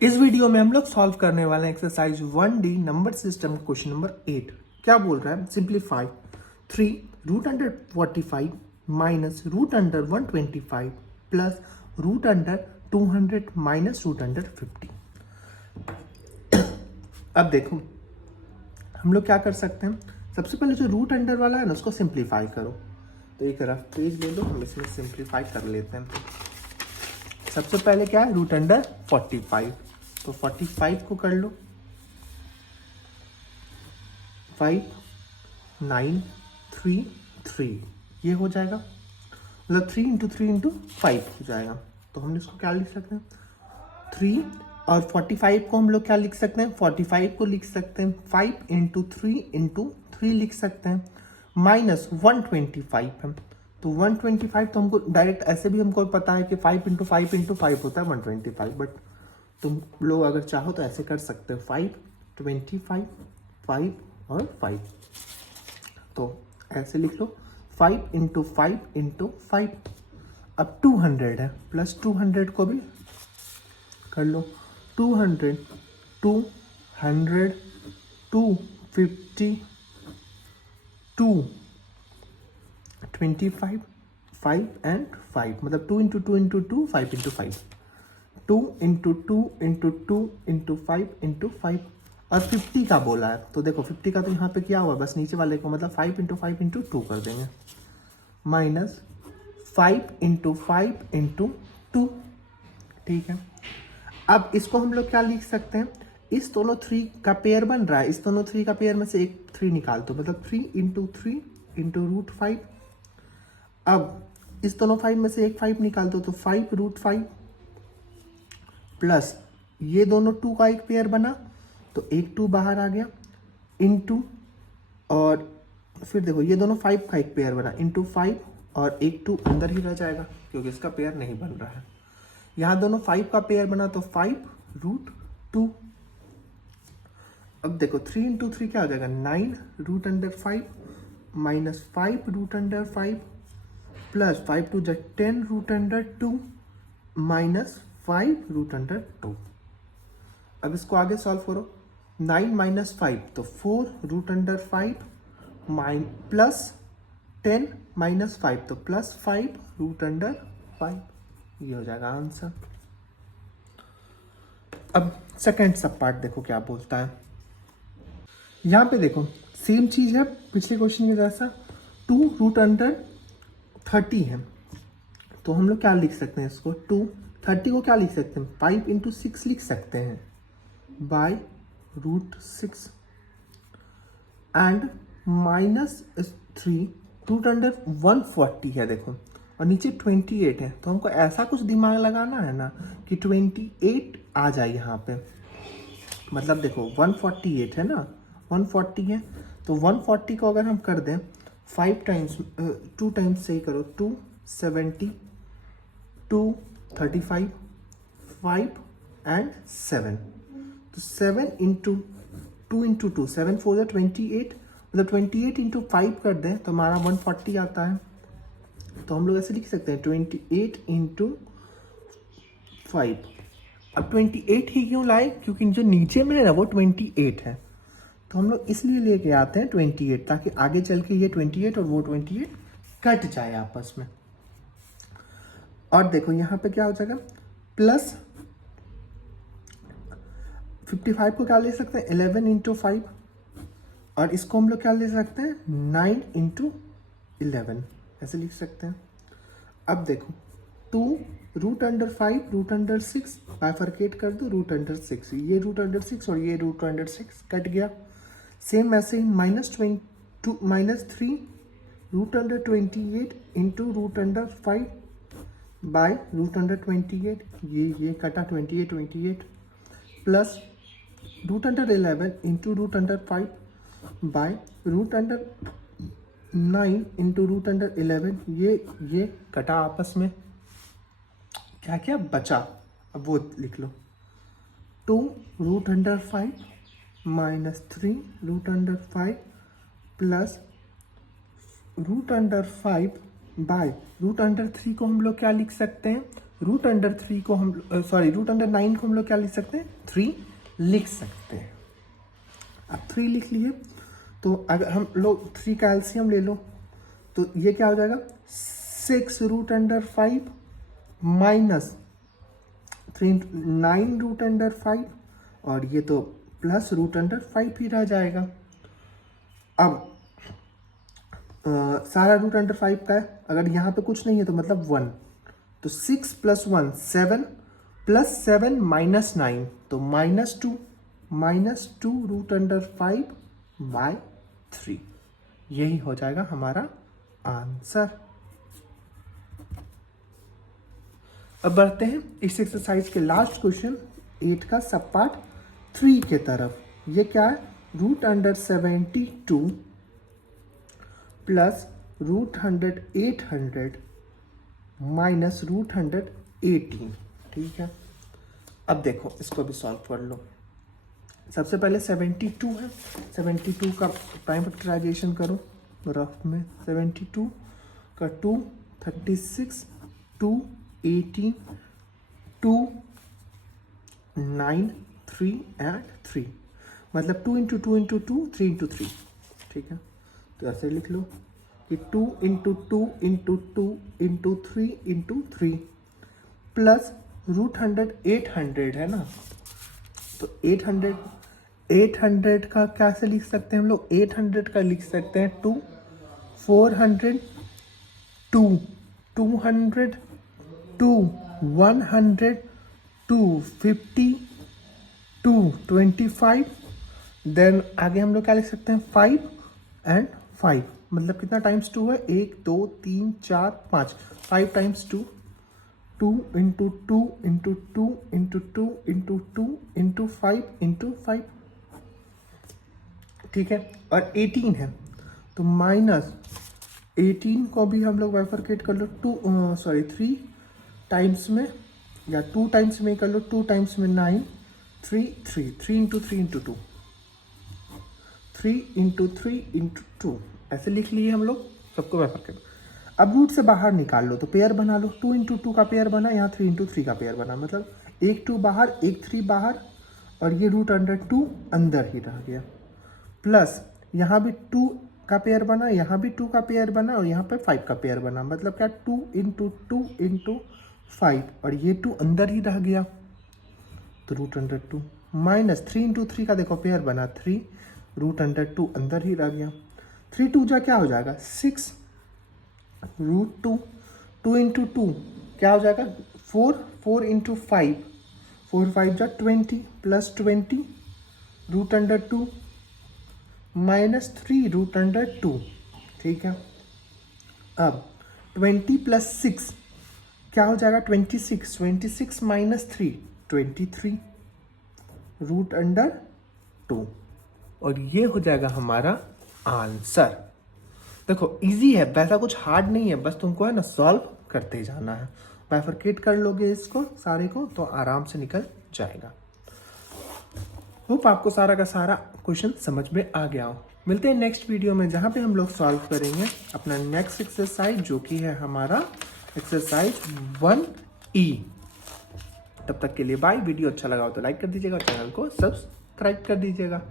इस वीडियो में हम लोग सॉल्व करने वाले हैं exercise 1D number system question number 8। क्या बोल रहा है? Simplify 3 root under 45 minus root under 125 plus root under 200 minus root under 50। अब देखो हम लोग क्या कर सकते हैं। सबसे पहले जो रूट अंडर वाला है ना उसको सिंप्लीफाई करो। तो एक रफ पेज ले लो, हम इसमें सिंप्लीफाई कर लेते हैं। सबसे पहले क्या है? Root under 45। तो 45 को कर लो 5 9 3 3, ये हो जाएगा, मतलब 3 इंटू 3 इंटू 5 हो जाएगा। तो हम इसको क्या लिख सकते हैं? 3 और 45 को हम लोग क्या लिख सकते हैं? 45 को लिख सकते हैं 5 इंटू 3 लिख सकते हैं, माइनस 125 है। तो 125 तो हमको डायरेक्ट ऐसे भी हमको पता है कि 5 इंटू 5 इंटू 5 होता है 125, बट तुम लोग अगर चाहो तो ऐसे कर सकते हो 5 25 5 और 5। तो ऐसे लिख लो 5 इंटू 5 इंटू 5। अब 200 है, प्लस 200 को भी कर लो 200 200 250 225 5 एंड 5, मतलब 2 into 2 into 2 5 into 5, 2 into 2 into 2 into 5 into 5 और 50 का बोला है। तो देखो 50 का तो यहाँ पे क्या हुआ, बस नीचे वाले को मतलब 5 इंटू 5 इंटू 2 कर देंगे, माइनस 5 इंटू 5 इंटू 2। ठीक है, अब इसको हम लोग क्या लिख सकते हैं? इस दोनों 3 का पेयर बन रहा है, इस दोनों 3 का पेयर में से एक 3 निकाल दो, मतलब 3 इंटू 3 इंटू रूट 5। अब इस दोनों 5 में से एक 5 निकाल दो, तो 5 रूट 5 प्लस ये दोनों 2 का एक पेयर बना, तो एक 2 बाहर आ गया, इंटू, और फिर देखो ये दोनों 5 का एक पेयर बना, इंटू 5 और एक 2 अंदर ही रह जाएगा क्योंकि इसका पेयर नहीं बन रहा है। यहाँ दोनों 5 का पेयर बना तो 5 रूट 2। अब देखो 3 इंटू 3 क्या हो जाएगा? 9 root under 5 minus 5 root under 5 plus 5 two 10 root under 2 minus 5 root under 2। अब इसको आगे सॉल्व करो, 9 माइनस 5 तो 4 रूट अंडर 5 प्लस 10 माइनस 5 तो प्लस 5 रूट अंडर 5, ये हो जाएगा आंसर। अब सेकेंड सब पार्ट देखो क्या बोलता है। यहाँ पे देखो सेम चीज है पिछले क्वेश्चन में जैसा, 2 रूट अंडर 30 है, तो हम लोग क्या लिख सकते हैं इसको? 30 को क्या लिख सकते हैं? 5 इंटू 6 लिख सकते हैं by root 6 and minus 3 root under 140 है देखो, और नीचे 28 है, तो हमको ऐसा कुछ दिमाग लगाना है ना कि 28 आ जाए यहाँ पे। मतलब देखो 148 है ना, 140 है, तो 140 को अगर हम कर दें 5 टाइम्स 2 टाइम्स से ही करो, 270 235 5 एंड 7, तो 7 इंटू 2 इंटू 2 7 4 28, मतलब 28 इंटू 5 कर दें तो हमारा 140 आता है। तो हम लोग ऐसे लिख सकते हैं 28 इंटू 5। अब 28 ही क्यों लाए? क्योंकि जो नीचे में है ना वो 28 है, तो हम लोग इसलिए लेके आते हैं 28 ताकि आगे चल के ये 28 और वो 28 कट जाए आपस में। और देखो यहाँ पे क्या हो जाएगा, प्लस 55 को क्या ले सकते हैं? 11 इंटू 5, और इसको हम लोग क्या ले सकते हैं? 9 इंटू 11, ऐसे लिख सकते हैं। अब देखो 2 root under 5 root under 6 bifurcate कर दो, रूट अंडर 6, ये रूट अंडर 6 और ये रूट अंडर 6 कट गया। सेम ऐसे ही -3 root under 28 into root under 5 by root under 28, ये कटा 28 plus root under 11 into root under 5 by root under 9 into root under 11, ये कटा आपस में, क्या क्या बचा अब वो लिख लो, 2 root under 5 minus 3 root under 5 plus root under 5 by root under 3 को हम लोग क्या लिख सकते हैं? रूट अंडर 3 को हम रूट अंडर 9 को हम लोग क्या लिख सकते हैं, 3 लिख सकते हैं। अब 3 लिख लिए तो अगर हम लोग 3 का एलसीएम ले लो तो ये क्या हो जाएगा, 6 root under 5 minus 9 root under 5 और ये तो प्लस रूट अंडर 5 ही रह जाएगा। अब सारा रूट अंडर 5 का है, अगर यहाँ पे कुछ नहीं है तो मतलब 1, तो 6 प्लस 1 7 प्लस 7 माइनस 9 तो minus two root under 5 by 3, यही हो जाएगा हमारा आंसर। अब बढ़ते हैं इस एक्सरसाइज के लास्ट क्वेश्चन 8 का सब पार्ट 3 के तरफ। ये क्या है, root under 72 plus root 800 minus root 18। ठीक है, अब देखो इसको भी सॉल्व कर लो। सबसे पहले 72 है, 72 का प्राइम फैक्टराइजेशन करो रफ में। 72 का 2 36 2 18 2 9 3 एंड 3, मतलब 2 इंटू 2 इंटू 2 3 इंटू 3। ठीक है, तो ऐसे लिख लो कि 2 into 2 into 2 into 3 into 3 plus root 800 है ना, तो 800 का कैसे लिख सकते हैं हम लोग, 800 का लिख सकते हैं 2 400 2 200 2 100 2 50 2 25, देन आगे हम लोग क्या लिख सकते हैं 5 एंड 5, मतलब कितना टाइम्स 2 है, 1 2 3 4 5, 5 times 2 2 into 2 into 2 into 2 into 2 into 5 into 5। ठीक है, और 18 है तो माइनस 18 को भी हम लोग बाइफरकेट कर लो 3 टाइम्स में या 2 टाइम्स में कर लो, 2 टाइम्स में 9 3 इंटू 3 इंटू 2 3 इंटू 3 इंटू 2, ऐसे लिख लिए हम लोग सबको बाइफरकेट। अब रूट से बाहर निकाल लो तो पेयर बना लो, 2 इंटू 2 का पेयर बना, यहाँ 3 इंटू 3 का पेयर बना, मतलब एक 2 बाहर एक 3 बाहर और ये रूट अंडर 2 अंदर ही रह गया, प्लस यहाँ भी 2 का पेयर बना, यहाँ भी 2 का पेयर बना और यहाँ पे 5 का पेयर बना, मतलब क्या 2 इंटू 2 इंटू 5 और ये 2 अंदर ही रह गया तो रूट अंडर 2 माइनस 3 इंटू 3 का देखो पेयर बना 3, रूट अंडर 2 अंदर ही रह गया, 3 2 जा क्या हो जाएगा 6 रूट 2 2 इंटू 2 क्या हो जाएगा 4 इंटू 5 4 5 जा 20 plus 20 root under 2 minus 3 root under 2। ठीक है, अब 20 प्लस 6 क्या हो जाएगा 26 माइनस 3 23 रूट अंडर 2, और ये हो जाएगा हमारा आंसर। देखो इजी है, वैसा कुछ हार्ड नहीं है, बस तुमको है ना सॉल्व करते जाना है। बाइफरकेट कर लोगे इसको सारे को तो आराम से निकल जाएगा। होप आपको सारा का सारा क्वेश्चन समझ में आ गया हो। मिलते हैं नेक्स्ट वीडियो में जहाँ पे हम लोग सॉल्व करेंगे अपना नेक्स्ट एक्सरसाइज जो कि है हमारा एक्सरसाइज 1E। तब तक के लिए बाय। वीडियो अच्छा लगा हो तो लाइक कर दीजिएगा, चैनल को सब्सक्राइब कर दीजिएगा।